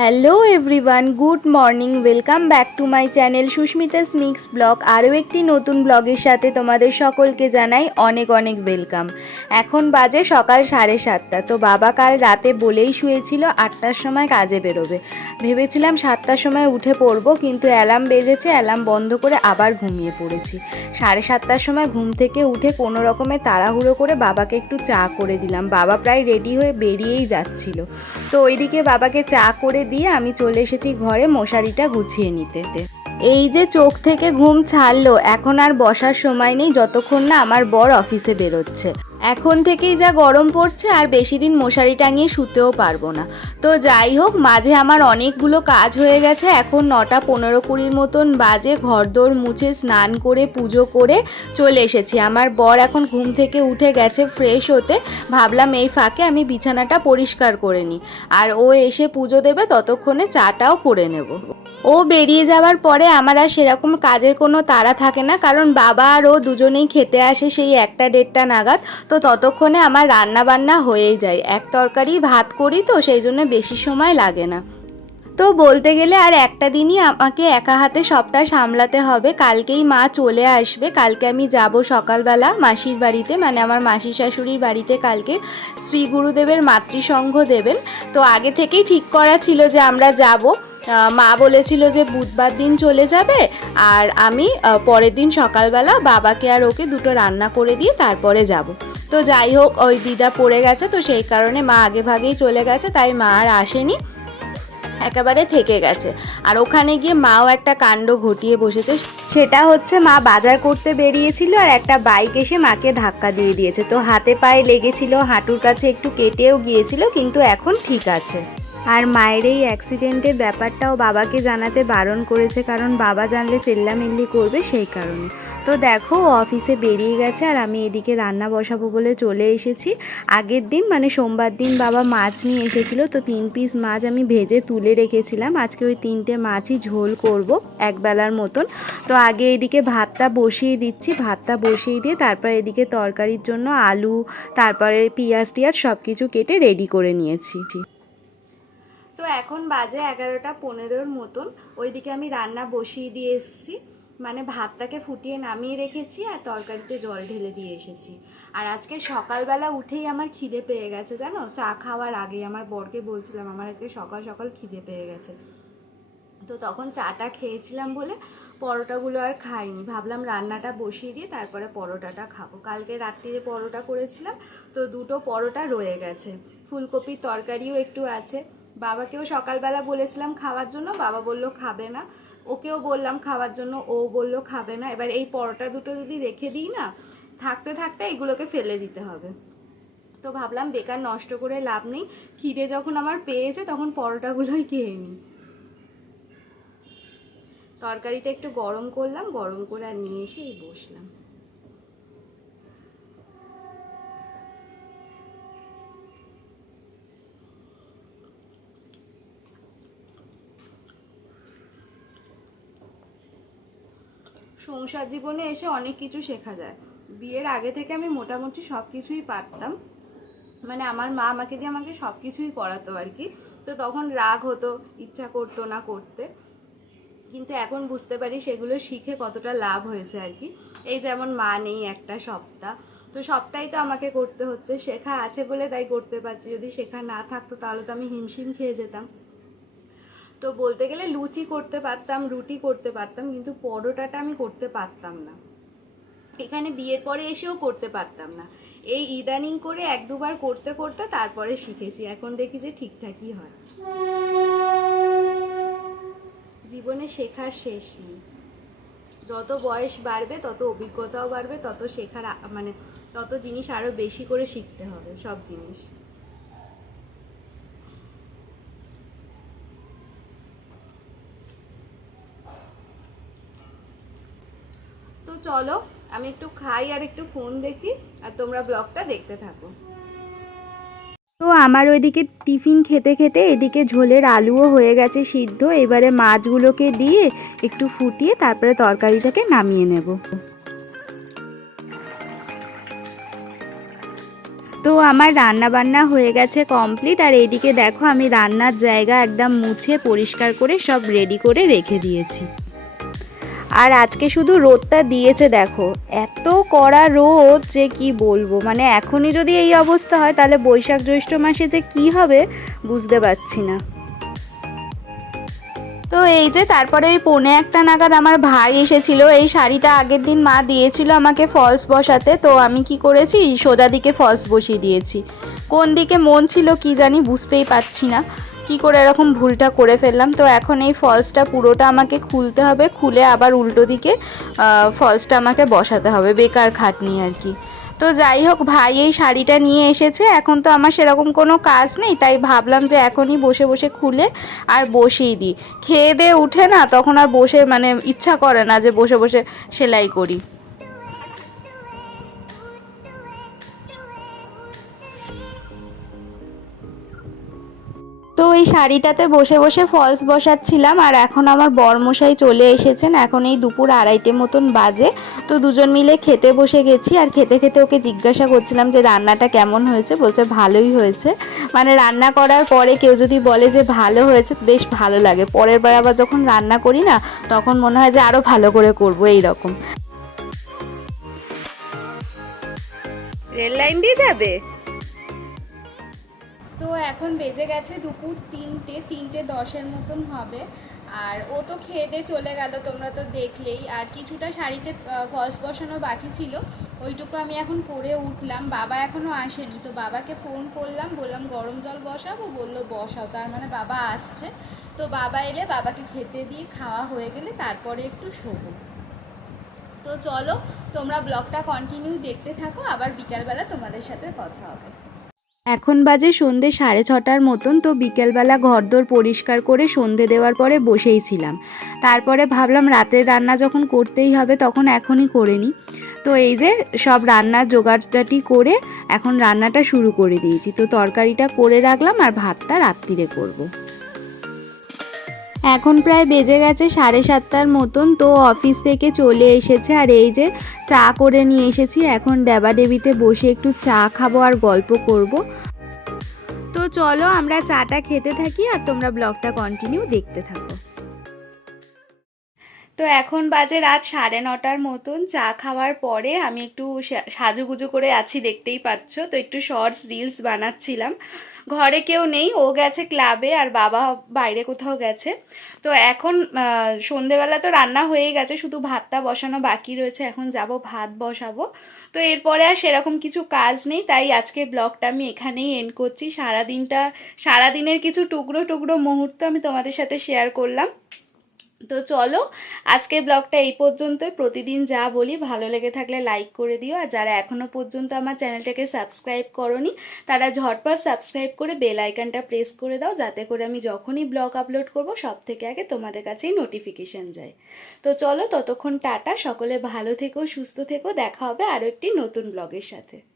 Hello everyone good morning welcome back to my channel Susmita's mix blog আরও একটি নতুন ব্লগের সাথে তোমাদের সকলকে জানাই অনেক অনেক ওয়েলকাম এখন বাজে সকাল সাড়ে সাতটা, তো বাবা কাল রাতে বলেই শুয়েছিল, আটটার সময় কাজে বেরোবে। ভেবেছিলাম সাতটার সময় উঠে পড়ব, কিন্তু অ্যালার্ম বেজেছে অ্যালার্ম বন্ধ করে আবার ঘুমিয়ে পড়েছি। সাড়ে সাতটার সময় ঘুম থেকে উঠে কোনো রকমে তাড়াহুড়ো করে বাবাকে একটু চা করে দিলাম। বাবা প্রায় রেডি হয়ে বেরিয়েই যাচ্ছিল। তো ওইদিকে বাবাকে চা করে দিয়ে আমি চলে এসেছি ঘরে মশারিটা গুছিয়ে নিতে। এই যে চোখ থেকে ঘুম ছাড়লো, এখন আর বসার সময় নেই, যতক্ষণ না আমার বর অফিসে বেরোচ্ছে। এখন থেকেই যা গরম পড়ছে আর বেশি দিন মশারি টাঙিয়ে শুতেও পারব না। তো যাই হোক, মাঝে আমার অনেকগুলো কাজ হয়ে গেছে। এখন নটা পনেরো কুড়ির মতন বাজে, ঘরদোর মুছে স্নান করে, পুজো করে চলে এসেছি। আমার বর এখন ঘুম থেকে উঠে গেছে ফ্রেশ হতে। ভাবলাম এই ফাঁকে আমি বিছানাটা পরিষ্কার করে নিই। আর ও এসে পুজো দেবে, ততক্ষণে চাটাও করে নেব। ও বেরিয়ে যাওয়ার পরে আমার আর সেরকম কাজের কোনো তাড়া থাকে না, কারণ বাবা আর ও দুজনেই খেতে আসে সেই একটা দেড়টা নাগাদ। তো ততক্ষণে আমার রান্না বান্না হয়েই যায়। এক তরকারি ভাত করি তো, সেই জন্য বেশি সময় লাগে না। তো বলতে গেলে আর একটা দিনই আমাকে একা হাতে সবটা সামলাতে হবে। কালকেই মা চলে আসবে। কালকে আমি যাব সকালবেলা মাসির বাড়িতে। মানে আমার মাসি শাশুড়ির বাড়িতে কালকে শ্রী গুরুদেবের মাতৃসংঘ দেবেন। তো আগে থেকেই ঠিক করা ছিল যে আমরা যাব। মা বলেছিল যে বুধবার দিন চলে যাবে আর আমি পরের দিন সকালবেলা বাবাকে আর ওকে দুটো রান্না করে দিয়ে তারপরে যাব। তো যাই হোক, ওই দিদা পড়ে গেছে, তো সেই কারণে মা আগে ভাগেই চলে গেছে, তাই মা আর আসেনি। একেবারে থেকে গেছে। আর ওখানে গিয়ে মাও একটা কাণ্ড ঘটিয়ে বসেছে, সেটা হচ্ছে মা বাজার করতে বেরিয়েছিল আর একটা বাইক এসে মাকে ধাক্কা দিয়ে দিয়েছে। তো হাতে পায়ে লেগেছিল, হাঁটুর কাছে একটু কেটেও গিয়েছিল, কিন্তু এখন ঠিক আছে। আর মায়ের এই অ্যাক্সিডেন্টের ব্যাপারটাও বাবাকে জানাতে বারণ করেছে, কারণ বাবা জানলে চেল্লামিল্লি করবে সেই কারণে। তো দেখো অফিসে বেরিয়ে গেছে আর আমি এদিকে রান্না বসাবো বলে চলে এসেছি। আগের দিন মানে সোমবার দিন বাবা মাছ নিয়ে এসেছিল, তো তিন পিস মাছ আমি ভেজে তুলে রেখেছিলাম। আজকে ওই তিনটে মাছই ঝোল করব একবেলার মতন। তো আগে এদিকে ভাতটা বসিয়ে দিচ্ছি, ভাতটা বসিয়ে দিয়ে তারপর এদিকে তরকারির জন্য আলু, তারপরে পেঁয়াজ টিয়াজ সব কিছু কেটে রেডি করে নিয়েছি। তো এখন বাজে এগারোটা পনেরোর মতন। ওইদিকে আমি রান্না বসিয়ে দিয়ে এসেছি। মানে ভাতটাকে ফুটিয়ে নামিয়ে রেখেছি আর তরকারিতে জল ঢেলে দিয়ে এসেছি। আর আজকে সকালবেলা উঠেই আমার খিদে পেয়ে গেছে, জানো? চা খাওয়ার আগেই আমার বরকে বলছিলাম, আমার আজকে সকাল সকাল খিদে পেয়ে গেছে। তো তখন চাটা খেয়েছিলাম বলে পরোটাগুলো আর খাইনি। ভাবলাম রান্নাটা বসিয়ে দিয়ে তারপরে পরোটাটা খাব। কালকে রাত্রিরে পরোটা করেছিলাম, তো দুটো পরোটা রয়ে গেছে। ফুলকপির তরকারিও একটু আছে। বাবাকেও সকালবেলা বলেছিলাম খাওয়ার জন্য, বাবা বলল খাবে না। ওকেও বললাম খাওয়ার জন্য, ও বলল খাবে না। এবার এই পরোটা দুটো যদি রেখে দিই না, থাকতে থাকতে এগুলোকে ফেলে দিতে হবে। তো ভাবলাম বেকার নষ্ট করে লাভ নেই। খিদে যখন আমার পেয়েছে, তখন পরোটাগুলোই খেয়ে নিই। তরকারিটা একটু গরম করলাম, গরম করে আর নিয়ে এসে বসলাম। সংসার জীবনে এসে অনেক কিছু শেখা যায়। বিয়ের আগে থেকে আমি মোটামুটি সব কিছুই পারতাম। মানে আমার মা আমাকে দিয়ে আমাকে সব কিছুই করাতো আর কি। তো তখন রাগ হতো, ইচ্ছা করতো না করতে। কিন্তু এখন বুঝতে পারি সেগুলো শিখে কতটা লাভ হয়েছে আর কি। এই যেমন মা নেই একটা সপ্তাহ। তো সবটাই তো আমাকে করতে হচ্ছে। শেখা আছে বলে তাই করতে পারছি। যদি শেখা না থাকতো তাহলে তো আমি হিমশিম খেয়ে যেতাম। তো বলতে গেলে লুচি করতে পারতাম, রুটি করতে পারতাম, কিন্তু পরোটাটা আমি করতে পারতাম না। এখানে বিয়ের পরে এসেও করতে পারতাম না। এই ইদানিং করে এক দুবার করতে করতে তারপরে শিখেছি, এখন দেখি যে ঠিকঠাকই হয়। জীবনে শেখার শেষ নেই। যত বয়স বাড়বে, তত অভিজ্ঞতাও বাড়বে, তত শেখার মানে তত জিনিস আরও বেশি করে শিখতে হবে, সব জিনিস। চলো, আমি একটু খাই আর একটু ফোন দেখি আর তোমরা ব্লগটা দেখতে থাকো। তো আমার ওইদিকে টিফিন খেতে খেতে এদিকে ঝোলের আলুও হয়ে গেছে সিদ্ধ। এবারে মাছগুলোকে দিয়ে একটু ফুটিয়ে তারপরে তরকারিটাকে নামিয়ে নেব। তো আমার রান্না বান্না হয়ে গেছে কমপ্লিট আর এইদিকে দেখো আমি রান্নার জায়গা একদম মুছে পরিষ্কার করে সব রেডি করে রেখে দিয়েছি। আর আজকে শুধু রোদটা দিয়েছে দেখো। এত কড়া রোদ যে কি বলব? মানে এখনই যদি এই অবস্থা হয়, তাহলে বৈশাখ জ্যৈষ্ঠ মাসে যে কি হবে বুঝতে পারছি না। তো এই যে তারপরে ওই পৌনে একটা নাগাদ আমার ভাই এসেছিল, এই শাড়িটা আগের দিন মা দিয়েছিল আমাকে ফলস বসাতে, তো আমি কি করেছি? সোজা দিকে ফলস বসিয়ে দিয়েছি। কোন দিকে মন ছিল কি জানি বুঝতেই পারছি না। কি করে এরকম ভুলটা করে ফেললাম? তো এখন এই ফলসটা পুরোটা আমাকে খুলতে হবে, খুলে আবার উল্টো দিকে ফলসটা আমাকে বসাতে হবে, বেকার খাটনি আর কি। তো যাই হোক, ভাই এই শাড়িটা নিয়ে এসেছে, এখন তো আমার সেরকম কোনো কাজ নেই, তাই ভাবলাম যে এখনই বসে বসে খুলে আর বসেই দিই। খেয়ে দিয়ে উঠে না, তখন আর বসে মানে ইচ্ছা করে না যে বসে বসে সেলাই করি। এই শাড়িটাতে বসে বসে ফলস বসাচ্ছিলাম আর এখন আমার বরমশাই চলে এসেছেন। এখন এই দুপুর আড়াইটে মতন বাজে। তো দুজন মিলে খেতে বসে গেছি আর খেতে খেতে ওকে জিজ্ঞাসা করছিলাম যে রান্নাটা কেমন হয়েছে? বলছে ভালোই হয়েছে। মানে রান্না করার পরে কেউ যদি বলে যে ভালো হয়েছে, বেশ ভালো লাগে। পরের বার আবার যখন রান্না করি না, তখন মনে হয় যে আরও ভালো করে করব এই রকম রেল লাইন দিয়ে যাবে? তো এখন বেজে গেছে দুপুর তিনটে তিনটে দশের মতন হবে। আর ও তো খেয়ে দিয়ে চলে গেল, তোমরা তো দেখলেই। আর কিছুটা শাড়িতে ফলস বসানো বাকি ছিল, ওইটুকু আমি এখন করে উঠলাম। বাবা এখনও আসেনি, তো বাবাকে ফোন করলাম, বললাম গরম জল বসাবো, বলল বসাও। তার মানে বাবা আসছে। তো বাবা এলে বাবাকে খেতে দিয়ে খাওয়া হয়ে গেলে তারপরে একটু শোবো। তো চলো, তোমরা ব্লগটা কন্টিনিউ দেখতে থাকো, আবার বিকালবেলা তোমাদের সাথে কথা হবে। এখন বাজে সন্ধে সাড়ে ছটার মতন, তো বিকেলবেলা ঘরদোর পরিষ্কার করে সন্ধে দেওয়ার পরে বসেই ছিলাম। তারপরে ভাবলাম রাতের রান্না যখন করতেই হবে তখন এখনই করে নিই। তো এই যে সব রান্নার জোগাড়টাটি করে এখন রান্নাটা শুরু করে দিয়েছি। তো তরকারিটা করে রাখলাম আর ভাতটা রাত্রিরে করব। এখন প্রায় বেজে গেছে সাড়ে সাতটার মতন, তো অফিস থেকে চলে এসেছে। আর এই যে চা করে নিয়ে এসেছি, এখন ডেবাডেবিতে বসে একটু চা খাব আর গল্প করব। তো চলো আমরা চাটা খেতে থাকি আর তোমরা ব্লগটা কন্টিনিউ দেখতে থাকো। তো এখন বাজে রাত সাড়ে নটার মতন। চা খাওয়ার পরে আমি একটু সাজুগুজু করে আছি, দেখতেই পাচ্ছ। তো একটু শর্টস রিলস বানাচ্ছিলাম। ঘরে কেউ নেই, ও গেছে ক্লাবে আর বাবা বাইরে কোথাও গেছে। তো এখন সন্ধেবেলা তো রান্না হয়ে গেছে, শুধু ভাতটা বসানো বাকি রয়েছে। এখন যাব, ভাত বসাবো। তো এরপরে আর সেরকম কিছু কাজ নেই, তাই আজকে ব্লগটা আমি এখানেই এন্ড করছি। সারাদিনটা, সারাদিনের কিছু টুকরো টুকরো মুহূর্ত আমি তোমাদের সাথে শেয়ার করলাম। তো চলো আজকে ব্লগটা এই পর্যন্তই। প্রতিদিন যা বলি, ভালো লেগে থাকলে লাইক করে দিও। আর যারা এখনও পর্যন্ত আমার চ্যানেলটাকে সাবস্ক্রাইব করনি, তারা ঝটপট সাবস্ক্রাইব করে বেল আইকনটা প্রেস করে দাও, যাতে করে আমি যখনই ব্লগ আপলোড করব সব থেকে আগে তোমাদের কাছেই নোটিফিকেশান যায়। তো চলো, ততক্ষণ টাটা। সকলে ভালো থেকো, সুস্থ থেকো। দেখা হবে আরও একটি নতুন ব্লগের সাথে।